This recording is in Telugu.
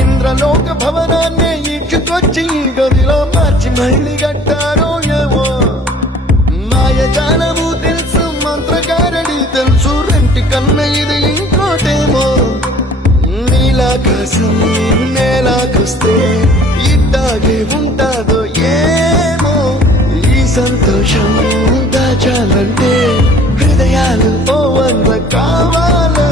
ఇంద్రలోక భవనాన్ని ఈడ్చుకొచ్చి గదిలో మార్చి మళ్ళీ కట్టారో ఏమో మాయజాలము తెలుసు మంత్రగారడి తెలుసు రెంటి కన్న ఇది ఇంకోటేమో నీలాకాశం నేలాకొస్తే ఇట్టాగే ఉంటాదో ఏమో ఈ సంతోషం దాచాలంటే హృదయాలు ఓ వంద కావాలి